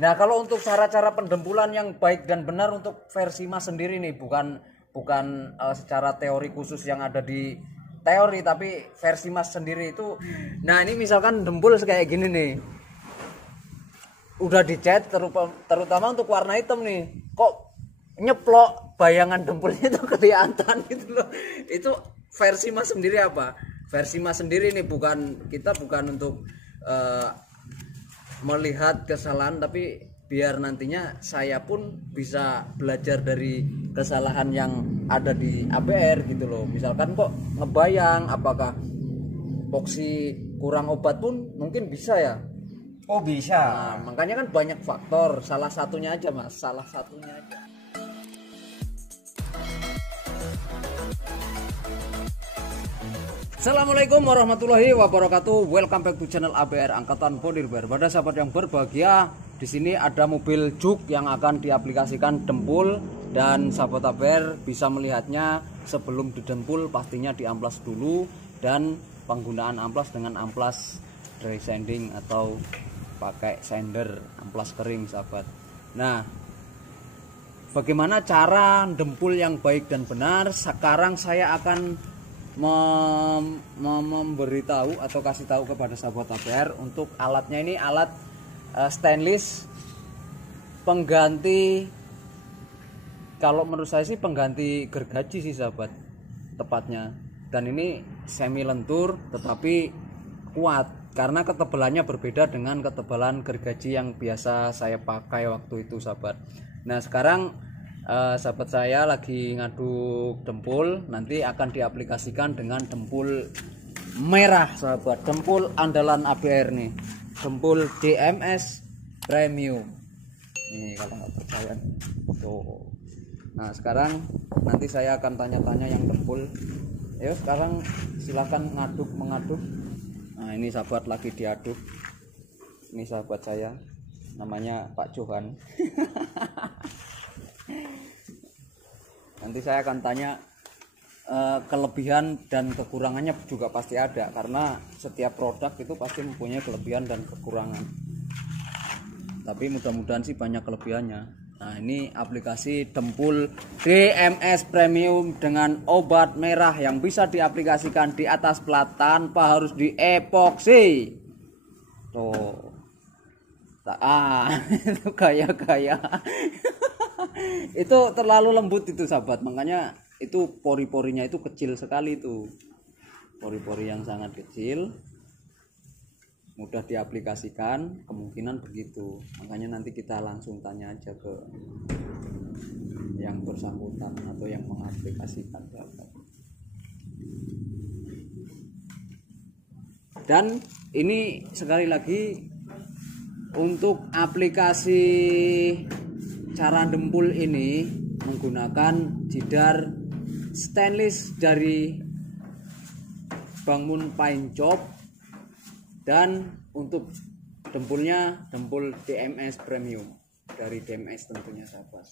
Nah, kalau untuk cara-cara pendempulan yang baik dan benar untuk versi Mas sendiri nih, bukan secara teori khusus yang ada di teori, tapi versi Mas sendiri itu. Nah, ini misalkan dempul kayak gini nih. Udah dicat terutama untuk warna hitam nih. Kok nyeplok bayangan dempulnya itu kelihatan gitu loh. Itu versi Mas sendiri apa? Versi Mas sendiri nih bukan untuk melihat kesalahan, tapi biar nantinya saya pun bisa belajar dari kesalahan yang ada di ABR gitu loh. Misalkan kok ngebayang apakah epoksi kurang obat pun mungkin bisa ya. Oh bisa. Nah, makanya kan banyak faktor, salah satunya aja Mas, salah satunya aja. Assalamualaikum warahmatullahi wabarakatuh. Welcome back to channel ABR Angkatan Bodirber. Pada sahabat yang berbahagia, di sini ada mobil juk yang akan diaplikasikan dempul, dan sahabat ABR bisa melihatnya sebelum didempul pastinya diamplas dulu, dan penggunaan amplas dengan amplas dry sanding atau pakai sander, amplas kering sahabat. Nah, bagaimana cara dempul yang baik dan benar? Sekarang saya akan memberitahu atau kasih tahu kepada sahabat ABR untuk alatnya. Ini alat stainless pengganti, kalau menurut saya sih pengganti gergaji sih sahabat tepatnya, dan ini semi lentur tetapi kuat karena ketebalannya berbeda dengan ketebalan gergaji yang biasa saya pakai waktu itu sahabat. Nah, sekarang sahabat saya lagi ngaduk dempul, nanti akan diaplikasikan dengan dempul merah sahabat, dempul andalan ABR nih, dempul DMS Premium nih kalau nggak percaya tuh. Nah, sekarang nanti saya akan tanya-tanya yang dempul. Ayo sekarang silakan mengaduk. Nah, ini sahabat lagi diaduk, ini sahabat saya namanya Pak Johan. Nanti saya akan tanya kelebihan dan kekurangannya juga pasti ada, karena setiap produk itu pasti mempunyai kelebihan dan kekurangan, tapi mudah-mudahan sih banyak kelebihannya. Nah, ini aplikasi dempul DMS Premium dengan obat merah yang bisa diaplikasikan di atas plat tanpa harus diepoksi. Tuh. Itu gaya-gaya. Itu terlalu lembut itu sahabat, makanya itu pori-porinya itu kecil sekali, itu pori-pori yang sangat kecil, mudah diaplikasikan, kemungkinan begitu. Makanya nanti kita langsung tanya aja ke yang bersangkutan atau yang mengaplikasikan sahabat. Dan ini sekali lagi untuk aplikasi cara dempul ini menggunakan jidar stainless dari Bangun Paint Shop, dan untuk dempulnya dempul DMS Premium dari DMS tentunya sahabat.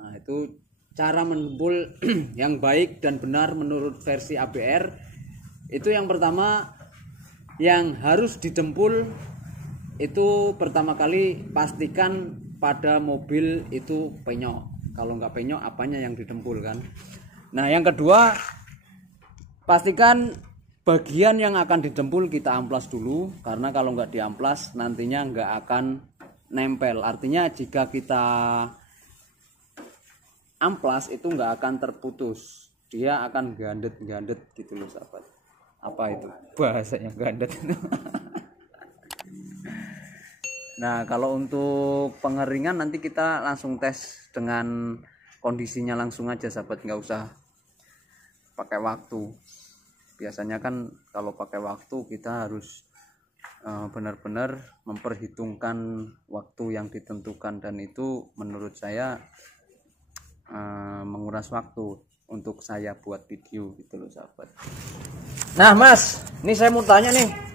Nah, itu cara mendempul yang baik dan benar menurut versi ABR. Itu yang pertama, yang harus didempul itu pertama kali pastikan pada mobil itu penyok. Kalau nggak penyok, apanya yang didempul kan? Nah, yang kedua, pastikan bagian yang akan didempul kita amplas dulu, karena kalau nggak diamplas nantinya nggak akan nempel. Artinya jika kita amplas itu nggak akan terputus, dia akan gandet gitu loh sahabat. Apa itu bahasanya gandet? Nah, kalau untuk pengeringan nanti kita langsung tes dengan kondisinya langsung aja sahabat, nggak usah pakai waktu. Biasanya kan kalau pakai waktu kita harus benar-benar memperhitungkan waktu yang ditentukan, dan itu menurut saya menguras waktu untuk saya buat video gitu loh sahabat. Nah Mas, ini saya mau tanya nih.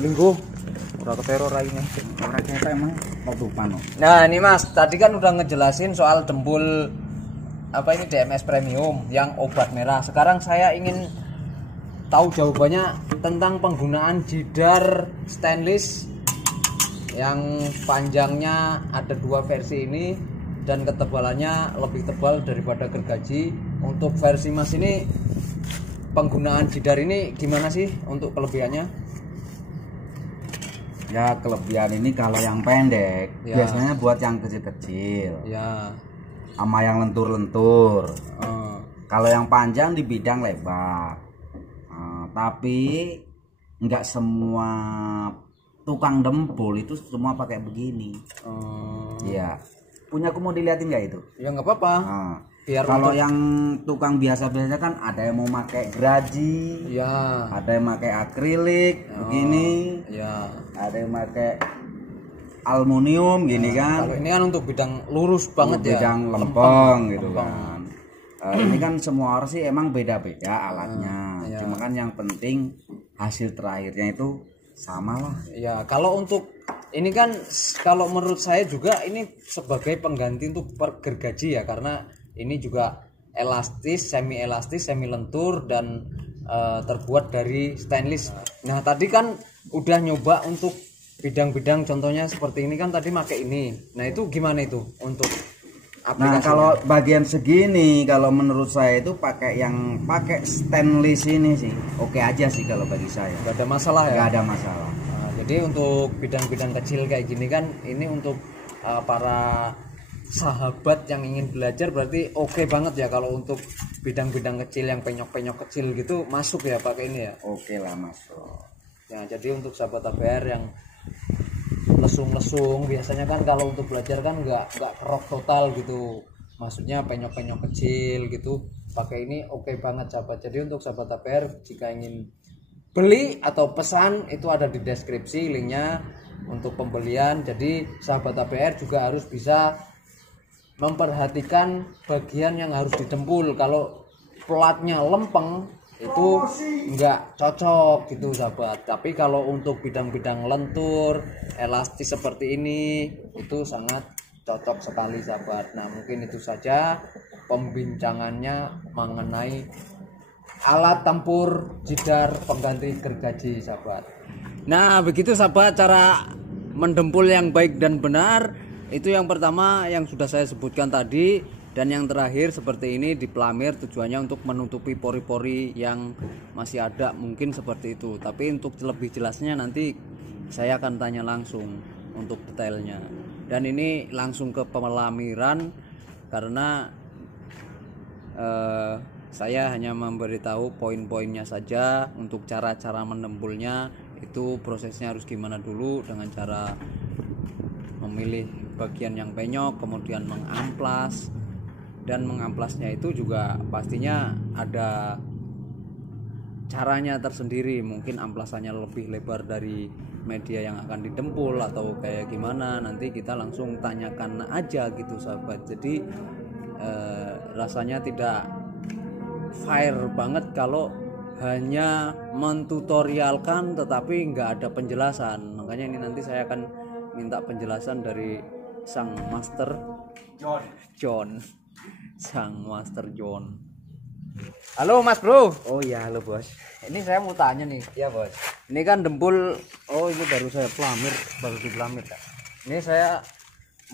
Linggo udah keteror lainnya. Orang kita emang mau pano. Nah, ini Mas, tadi kan udah ngejelasin soal dempul apa ini DMS Premium yang obat merah. Sekarang saya ingin tahu jawabannya tentang penggunaan jidar stainless yang panjangnya ada 2 versi ini dan ketebalannya lebih tebal daripada gergaji. Untuk versi Mas ini penggunaan jidar ini gimana sih untuk kelebihannya? Ya kelebihan ini kalau yang pendek Ya. biasanya buat yang kecil-kecil Ya. sama yang lentur-lentur. eh, Kalau yang panjang di bidang lebar. Tapi nggak semua tukang dempul itu semua pakai begini. Iya. Punya aku mau diliatin nggak itu? ya nggak apa-apa. Nah, Biar kalau untuk- yang tukang biasa-biasa kan ada yang mau pakai geraji, ya. ada yang pakai akrilik begini, Ya. ada yang pakai aluminium gini kan. Kalau ini kan untuk bidang lurus banget ya. Bidang lempeng gitu lempeng. kan. Ini kan semua orang sih emang beda-beda alatnya. Iya. Cuma kan yang penting hasil terakhirnya itu sama lah. Ya, kalau untuk ini kan kalau menurut saya juga ini sebagai pengganti untuk gergaji ya, karena ini juga elastis, semi lentur dan terbuat dari stainless. Nah, tadi kan udah nyoba untuk bidang-bidang contohnya seperti ini kan tadi pakai ini. Nah, itu gimana itu untuk Nah aplikasinya? kalau bagian segini kalau menurut saya itu pakai stainless ini sih oke aja sih kalau bagi saya. Nggak ada masalah ya. Nggak ada masalah. Nah, jadi untuk bidang-bidang kecil kayak gini kan ini untuk para sahabat yang ingin belajar berarti oke banget ya. Kalau untuk bidang-bidang kecil yang penyok-penyok kecil gitu masuk ya pakai ini ya. Oke lah masuk. Ya, jadi untuk sahabat ABR yang lesung-lesung biasanya kan kalau untuk belajar kan nggak kerok total gitu, maksudnya penyok-penyok kecil gitu, pakai ini oke banget sahabat. Jadi untuk sahabat ABR jika ingin beli atau pesan itu ada di deskripsi linknya untuk pembelian. Jadi sahabat ABR juga harus bisa memperhatikan bagian yang harus didempul. Kalau platnya lempeng itu enggak cocok gitu sahabat. Tapi kalau untuk bidang-bidang lentur, elastis seperti ini itu sangat cocok sekali sahabat. Nah, mungkin itu saja pembincangannya mengenai alat tempur jidar pengganti gergaji sahabat. Nah, begitu sahabat cara mendempul yang baik dan benar. Itu yang pertama yang sudah saya sebutkan tadi. Dan yang terakhir seperti ini dipelamir, tujuannya untuk menutupi pori-pori yang masih ada, mungkin seperti itu. Tapi untuk lebih jelasnya nanti saya akan tanya langsung untuk detailnya. Dan ini langsung ke pelamiran karena saya hanya memberitahu poin-poinnya saja. Untuk cara-cara mendempulnya itu prosesnya harus gimana dulu, dengan cara memilih bagian yang penyok, kemudian mengamplas. Dan mengamplasnya itu juga pastinya ada caranya tersendiri. Mungkin amplasannya lebih lebar dari media yang akan didempul atau kayak gimana, nanti kita langsung tanyakan aja gitu sahabat. Jadi rasanya tidak fair banget kalau hanya mentutorialkan tetapi nggak ada penjelasan. Makanya ini nanti saya akan minta penjelasan dari sang master John. Sang Master John. Halo Mas Bro. Oh iya halo bos. Ini saya mau tanya nih. Iya bos. Ini kan dempul. Oh ini baru saya pelamir, baru dipelamir ya. Ini saya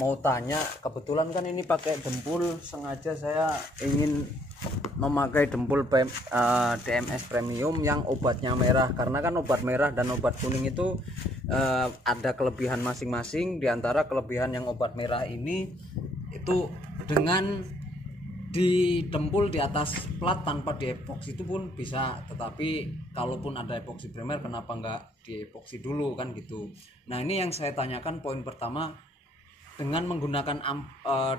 mau tanya, kebetulan kan ini pakai dempul, sengaja saya ingin memakai dempul DMS Premium yang obatnya merah, karena kan obat merah dan obat kuning itu ada kelebihan masing-masing. Di antara kelebihan yang obat merah ini itu dengan didempul di atas plat tanpa diepoksi itu pun bisa, tetapi kalaupun ada epoksi primer kenapa nggak diepoksi dulu kan gitu. Nah ini yang saya tanyakan, poin pertama, dengan menggunakan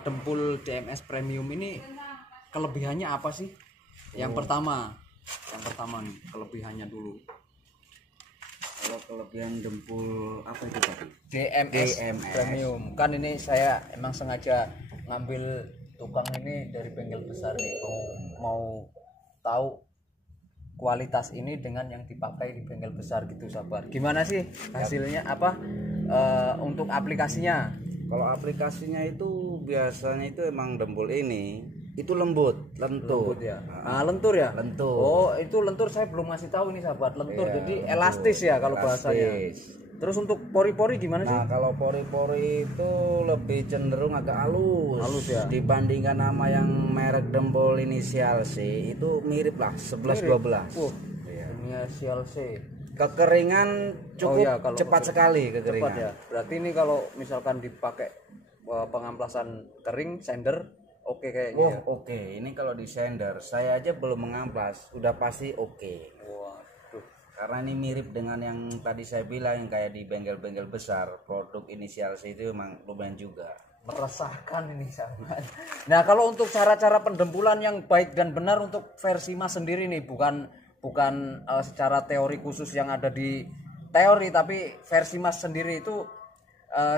dempul DMS Premium ini kelebihannya apa sih? Yang pertama nih kelebihannya dulu. Kalau kelebihan dempul apa itu tadi? DMS Premium kan ini saya emang sengaja ngambil tukang ini dari bengkel besar nih, mau tahu kualitas ini dengan yang dipakai di bengkel besar gitu sahabat. Gimana sih hasilnya, apa untuk aplikasinya? Kalau aplikasinya itu biasanya itu emang dempul ini itu lentur. Lembut ya. Lentur ya? Lentur. Oh, itu lentur saya belum ngasih tahu nih sahabat. Lentur Iya, jadi lentur. elastis ya kalau bahasanya. Elastis. Terus untuk pori-pori gimana sih? Nah, kalau pori-pori itu lebih cenderung agak halus. Halus ya. Dibandingkan nama yang merek dempul inisial C itu mirip lah 11-12. Iya. Inisial C. Kekeringan cukup kalau cepat sekali kekeringan. Cepat ya. Berarti ini kalau misalkan dipakai pengamplasan kering sender oke kayaknya. Wah, ya. oke. Ini kalau di sender saya aja belum mengamplas, udah pasti oke. Waduh. Karena ini mirip dengan yang tadi saya bilang yang kayak di bengkel-bengkel besar, produk inisial C itu memang lumayan juga. Meresahkan ini sahabat. Nah, kalau untuk cara-cara pendempulan yang baik dan benar untuk versi Mas sendiri nih, bukan secara teori khusus yang ada di teori, tapi versi Mas sendiri itu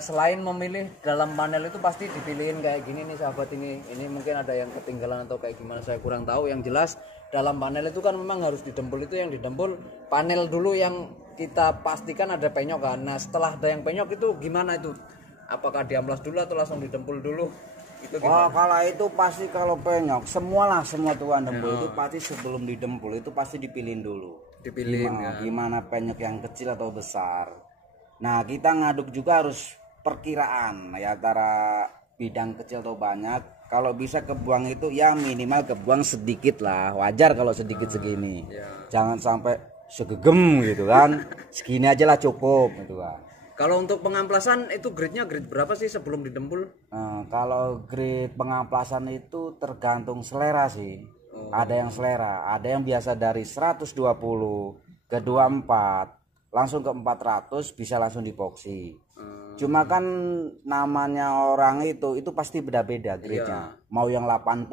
selain memilih dalam panel itu pasti dipilihin kayak gini nih sahabat. Ini mungkin ada yang ketinggalan atau kayak gimana saya kurang tahu. Yang jelas dalam panel itu kan memang harus didempul, itu yang didempul panel dulu yang kita pastikan ada penyok kan. Nah, setelah ada yang penyok itu gimana itu? Apakah diamplas dulu atau langsung didempul dulu? Itu gimana? Kalau itu pasti kalau penyok semua tukang dempul itu pasti sebelum didempul itu pasti dipilihin dulu. Gimana penyok yang kecil atau besar. Nah, kita ngaduk juga harus perkiraan ya antara bidang kecil atau banyak. Kalau bisa kebuang itu ya minimal kebuang sedikit lah, wajar kalau sedikit segini. Jangan sampai segegem gitu kan. Segini aja lah cukup gitu kan. Kalau untuk pengamplasan itu grade berapa sih sebelum didempul? Kalau grade pengamplasan itu tergantung selera sih. Ada yang selera, ada yang biasa dari 120 ke 24 langsung ke 400 bisa langsung dipoksi. Cuma kan namanya orang itu pasti beda-beda grade-nya. Mau yang 80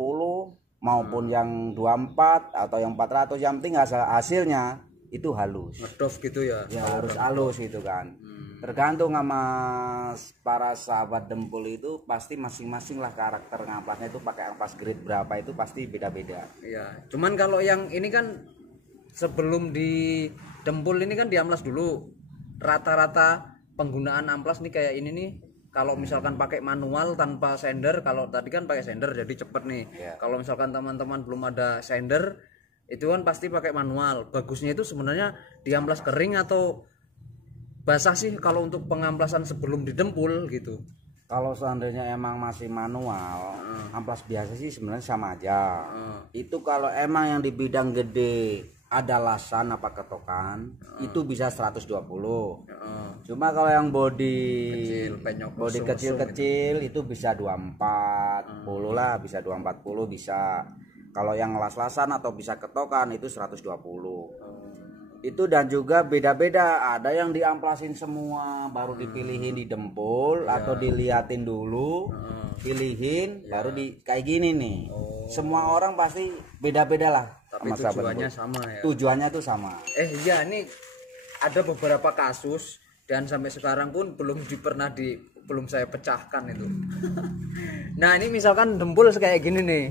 maupun yang 24 atau yang 400, yang penting hasilnya itu halus. Ngedof gitu ya. Ya harus halus gitu kan. Tergantung sama para sahabat dempul itu pasti masing-masing lah karakter ngamplasnya itu pakai amplas grade berapa itu pasti beda-beda. Iya. Cuman kalau yang ini kan sebelum di dempul ini kan diamplas dulu. Rata-rata penggunaan amplas nih kayak ini nih, kalau misalkan pakai manual tanpa sender, kalau tadi kan pakai sender jadi cepet nih. Kalau misalkan teman-teman belum ada sender itu kan pasti pakai manual. Bagusnya itu sebenarnya diamplas kering atau basah sih kalau untuk pengamplasan sebelum didempul gitu. Kalau seandainya emang masih manual, amplas biasa sih sebenarnya sama aja. Itu kalau emang yang di bidang gede ada lasan apa ketokan, itu bisa 120. Cuma kalau yang body kecil-kecil itu bisa 240 lah, bisa 240 bisa. Kalau yang las-lasan atau bisa ketokan itu 120. Itu dan juga beda-beda, ada yang diamplasin semua baru dipilihin didempul atau diliatin dulu, pilihin baru di kayak gini nih. Semua orang pasti beda-beda lah. Tapi tujuannya sama ya. Tujuannya tuh sama. Iya, ini ada beberapa kasus dan sampai sekarang pun belum saya pecahkan itu. Nah, ini misalkan dempul kayak gini nih.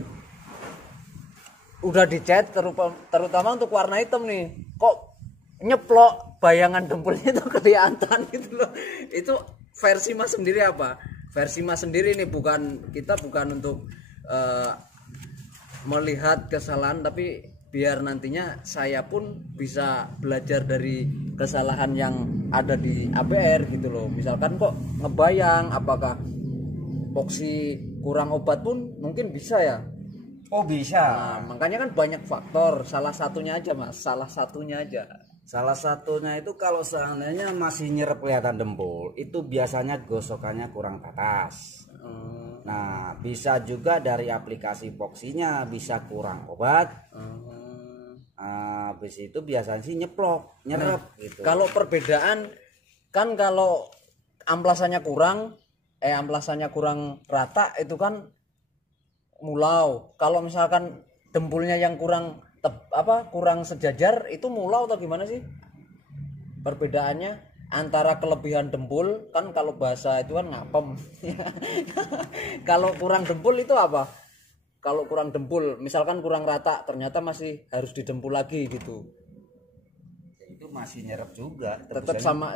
Udah dicat terutama untuk warna hitam nih. Kok nyeplok bayangan dempulnya itu kelihatan gitu loh. Itu versi Mas sendiri apa? Versi Mas sendiri nih bukan untuk melihat kesalahan, tapi biar nantinya saya pun bisa belajar dari kesalahan yang ada di ABR gitu loh. Misalkan kok ngebayang apakah epoksi kurang obat pun mungkin bisa ya. Oh bisa. Nah, makanya kan banyak faktor. Salah satunya aja Mas, salah satunya itu kalau seandainya masih nyerap kelihatan dempul, itu biasanya gosokannya kurang ke atas. Nah bisa juga dari aplikasi epoksinya bisa kurang obat. Habis itu biasanya sih nyerap gitu. Kalau perbedaan kan kalau amplasannya kurang rata itu kan mulau. Kalau misalkan dempulnya yang kurang sejajar itu mulau atau gimana sih? Perbedaannya antara kelebihan dempul kan kalau bahasa itu kan ngapem. Kalau kurang dempul itu apa? Kalau kurang dempul, misalkan kurang rata, ternyata masih harus didempul lagi gitu. Itu masih nyerap juga. Tetap sama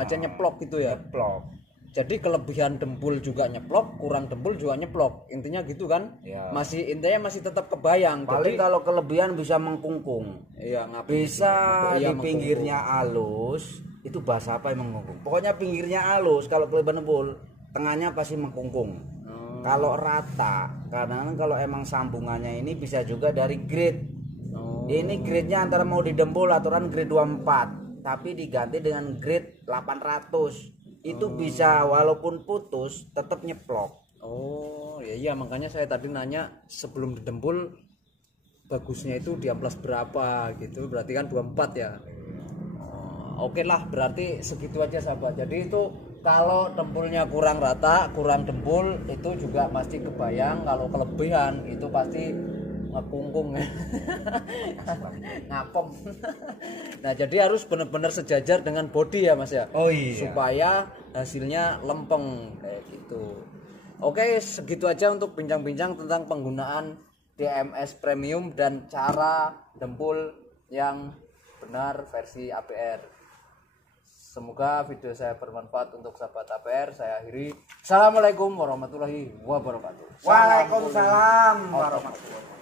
aja nyeplok gitu ya. Nyeplok. Jadi kelebihan dempul juga nyeplok, kurang dempul juga nyeplok. Intinya gitu kan? Ya. Intinya masih tetap kebayang. Paling kalau kelebihan bisa mengkungkung. Iya, bisa di pinggirnya halus, Itu bahasa apa yang mengkungkung? Pokoknya pinggirnya halus, kalau kelebihan dempul, tengahnya pasti mengkungkung. Kalau rata, karena kalau emang sambungannya ini bisa juga dari grade. Ini grade-nya antara mau didempul aturan grade 24, tapi diganti dengan grade 800. Itu bisa walaupun putus tetap nyeplok. Oh, iya makanya saya tadi nanya sebelum didempul bagusnya itu di amplas berapa gitu. Berarti kan 24 ya. Oke lah, berarti segitu aja sahabat. Jadi itu kalau dempulnya kurang rata, kurang dempul, itu juga pasti kebayang. Kalau kelebihan itu pasti ngekungkung ngapem. Nah jadi harus benar-benar sejajar dengan body ya mas ya. Oh iya. Supaya hasilnya lempeng kayak gitu. Oke, segitu aja untuk bincang-bincang tentang penggunaan DMS Premium dan cara dempul yang benar versi APR. Semoga video saya bermanfaat untuk sahabat APR. Saya akhiri. Assalamualaikum warahmatullahi wabarakatuh. Waalaikumsalam warahmatullahi wabarakatuh.